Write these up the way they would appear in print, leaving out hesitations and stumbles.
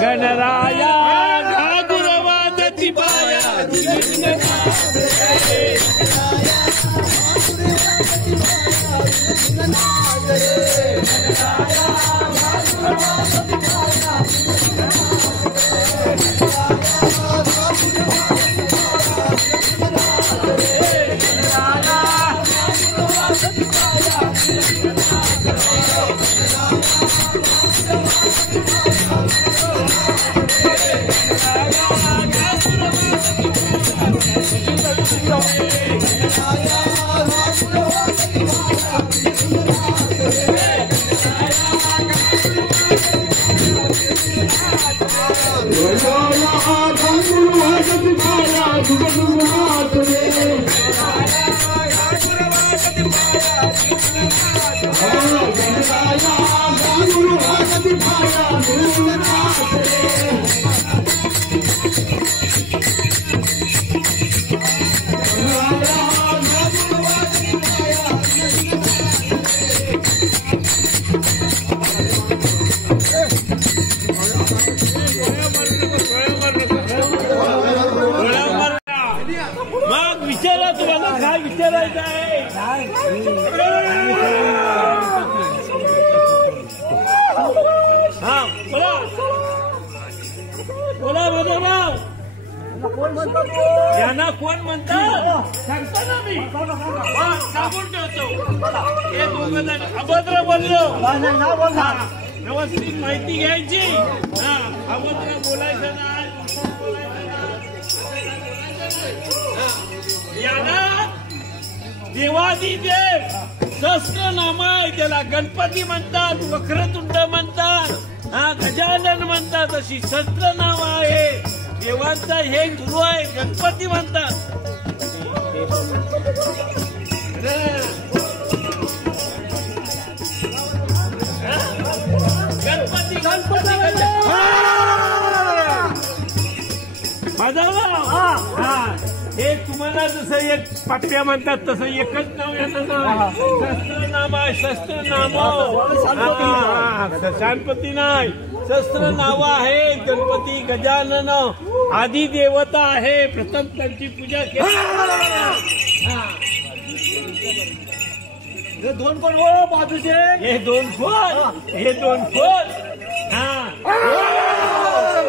गणराया घागुरवादती बाया मग विचारा तुम्हाला काय विचारायचं आहे हा बोला बोला माझं नाव यांना कोण म्हणतात सांगतो ना मी सांगून ठेवतो हे दोघं जण अभद्र बोललो व्यवस्थित माहिती घ्यायची हा अभद्र बोलायचं नाही याला देवादिदेव सहस्रनाम आहे त्याला गणपती म्हणतात वक्रतुंड म्हणतात हा गजानन म्हणतात अशी सहस्रनाम आहे देवांचा हे गुरु आहे गणपती म्हणतात गणपती गणपती माझा हे तुम्हाला जसं एक पाट्या म्हणतात तसं एकच नाव याचं नाव शस्त्रनाम आहे शस्त्रनाम शांतपती नाही शस्त्र नाव आहे गणपती गजानन आदी देवता आहे प्रथम त्यांची पूजा केली हे दोन कोण हो बाजूचे हे दोन कोण हा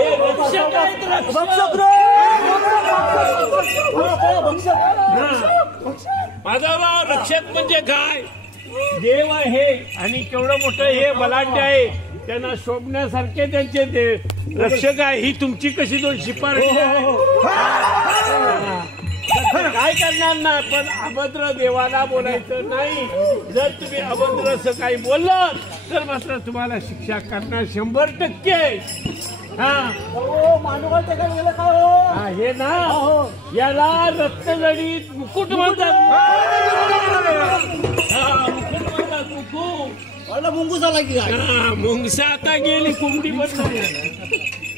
हे रक्षक आहेत, रक्षक. माधवराव, रक्षक म्हणजे काय? देव आहे आणि केवढं मोठं हे बलाढ्य आहे, त्यांना शोभण्यासारखे त्यांचे रक्षक आहे. ही तुमची कशी दोन शिपारशी काय करणार ना? पण अभद्र देवाला बोलायचं नाही. जर तुम्ही अभद्र असं काही बोललं तर मात्र तुम्हाला शिक्षा करणार 100%. हे ना, याला रक्तजडीत मुकुट म्हणतात. मुकुट म्हणतात, मुकुट. मुंगू झाला की मुंगसा आता गेली, कोंबडी पण.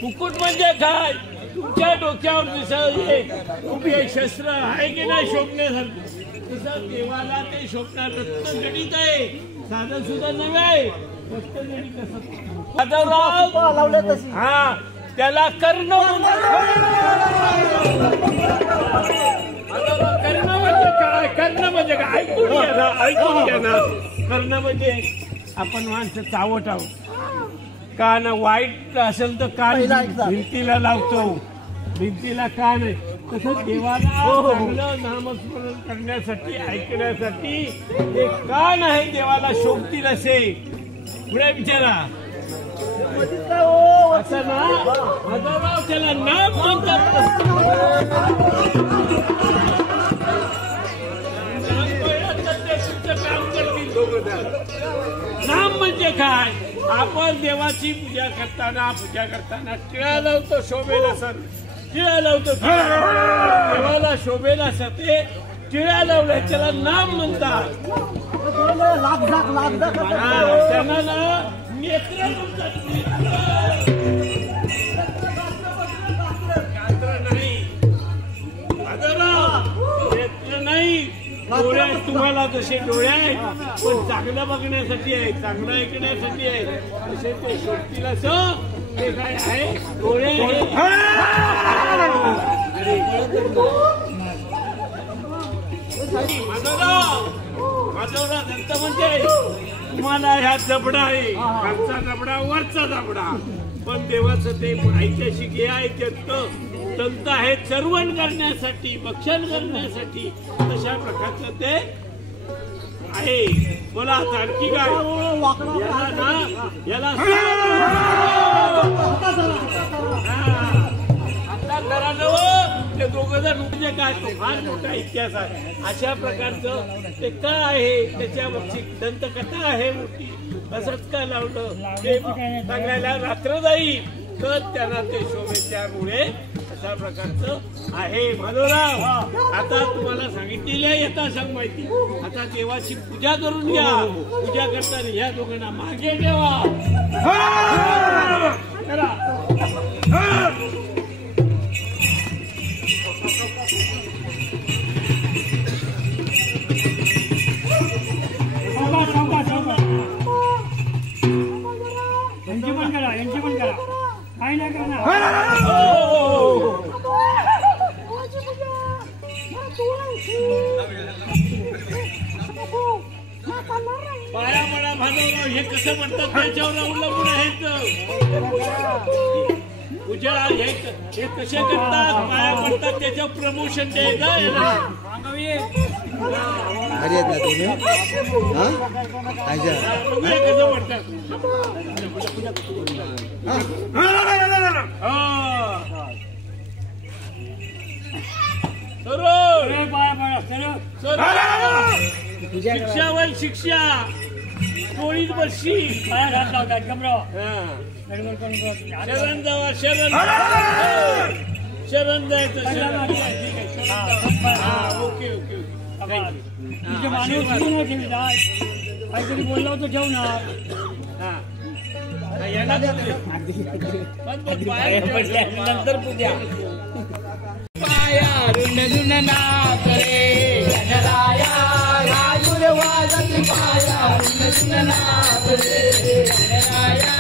मुकुट म्हणजे काय? तुमच्या डोक्यावर दिसत उभे शस्त्र आहे की नाही शोभण्यासारखं, तसं देवाला ते शोभणार रत्नजडीत आहे, साधं सुद्धा नव्हे. रत्नजडीत हा, त्याला कर्ण कर्ण म्हणजे काय? कर्ण म्हणजे काय? ऐकून घ्या ना, ऐकून घ्या ना. कर्ण म्हणजे आपण माणसं चावट आहोत. कान वाईट असेल तर कान भिंतीला लावतो, भिंतीला कान आहे. तसं देवाला चांगलं नामस्मरण करण्यासाठी, ऐकण्यासाठी हे कान आहे, देवाला शोभतील असे. पुढे विचारा असं ना. माधवराव, त्याला नाम म्हणतात. काम करतील दोघं. नाम म्हणजे काय? आपण देवाची पूजा करताना टिळा लावतो, शोभेल असत टिळा लावतो. देवाला शोभेल असत ते टिळा लावलं, त्याला नाम म्हणतात. त्यांना ना नेत्र म्हणतात. नेत्र नाही, डोळे तुम्हाला जसे डोळे आहेत, पण चांगलं बघण्यासाठी आहे, चांगलं ऐकण्यासाठी आहे. तसे ते शोधतील असं ते काय आहे, डोळे. माधवराव दत्त म्हणजे तुम्हाला ह्या जबडा आहे, खालचा जबडा, वरचा जबडा. पण देवाचं ते ऐतिहासिक हे ऐकत संत आहे, चरवण करण्यासाठी, भक्षण करण्यासाठी. तशा प्रकारचं ते आहे. बोला आणखी काय? याला ना, याला आता करा नवं. ते दोघं जण म्हणजे काय, तो फार मोठा इतिहास आहे. अशा प्रकारचं ते का आहे, त्याच्यावरची दंतकथा आहे मोठी. असंच का लावलं ते सांगायला रात्र जाईल, तर त्यांना ते शोभे. त्यामुळे अशा प्रकारचं आहे. माधवराव, आता तुम्हाला सांगितलेली आहे यथासंग माहिती. आता देवाची पूजा करून घ्या. पूजा करताना ह्या दोघांना मागे ठेवा. यांची पण करा, काही नाही करणार. पाया पडा भाजवराव, हे कसं म्हणतात त्याच्यावर अवलंबून आहेत. पूजा हे कसे करतात, पाया पडतात, त्याच्यावर प्रमोशन द्यायचं. कसं म्हणतात शिक्षा वय शिक्षा, टोळीत बसशी. शरण जावा, शरण जायचं. Okay okay okay. काहीतरी बोललं होतं ठेव ना. नंतर पूजा. पाया रुंड रुंड नाच रे गणराया, राजुर वाजती पाया रुंड रुंड नाच रे गणराया,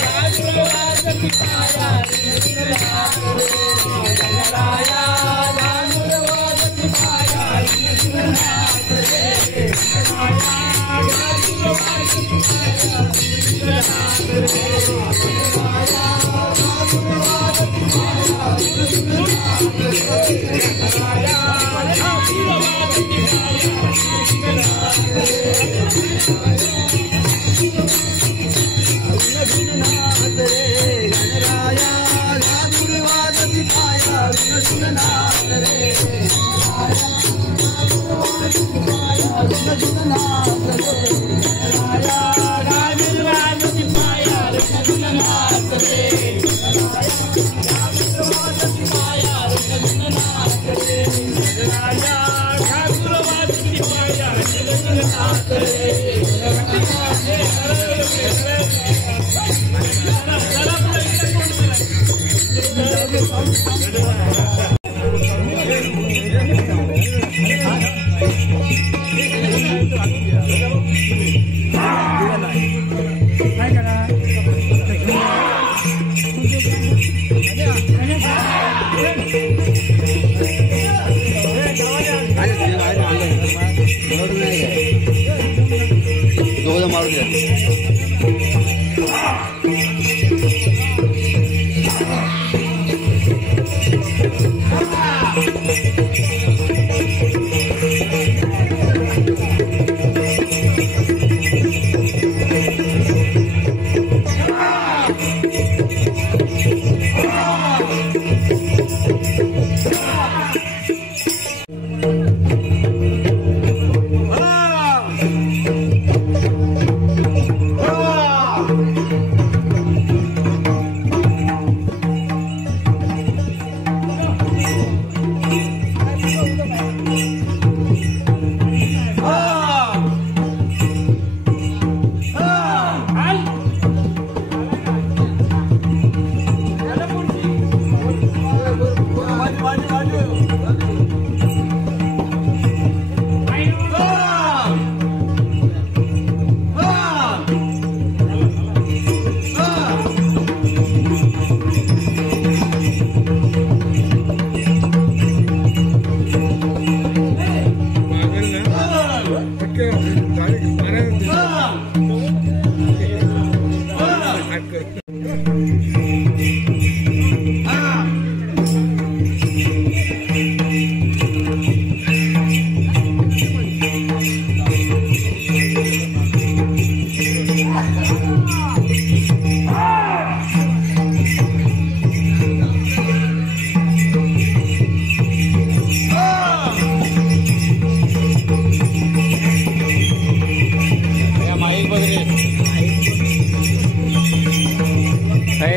राजुर वाजती पाया रुंड रुंड नाच रे गणराया, राजुर वाजती पाया रुंड रुंड नाच रे गणराया, राजुर वाजती पाया रुंड रुंड नाच रे गणराया, राजुर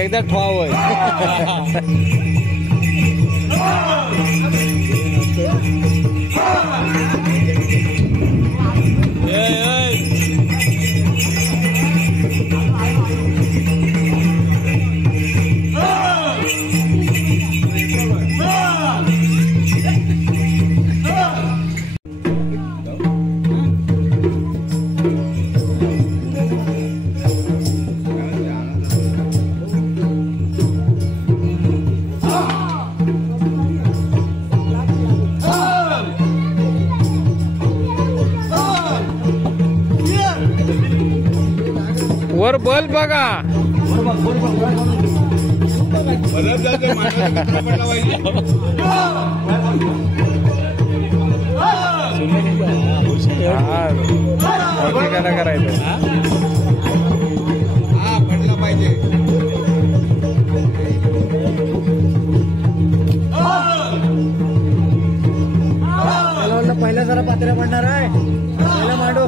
एकदा ठेवावं वर बल बघा करायचं पडला पाहिजे पहिला जरा पात्र्या पडणार आहे पहिला मांडव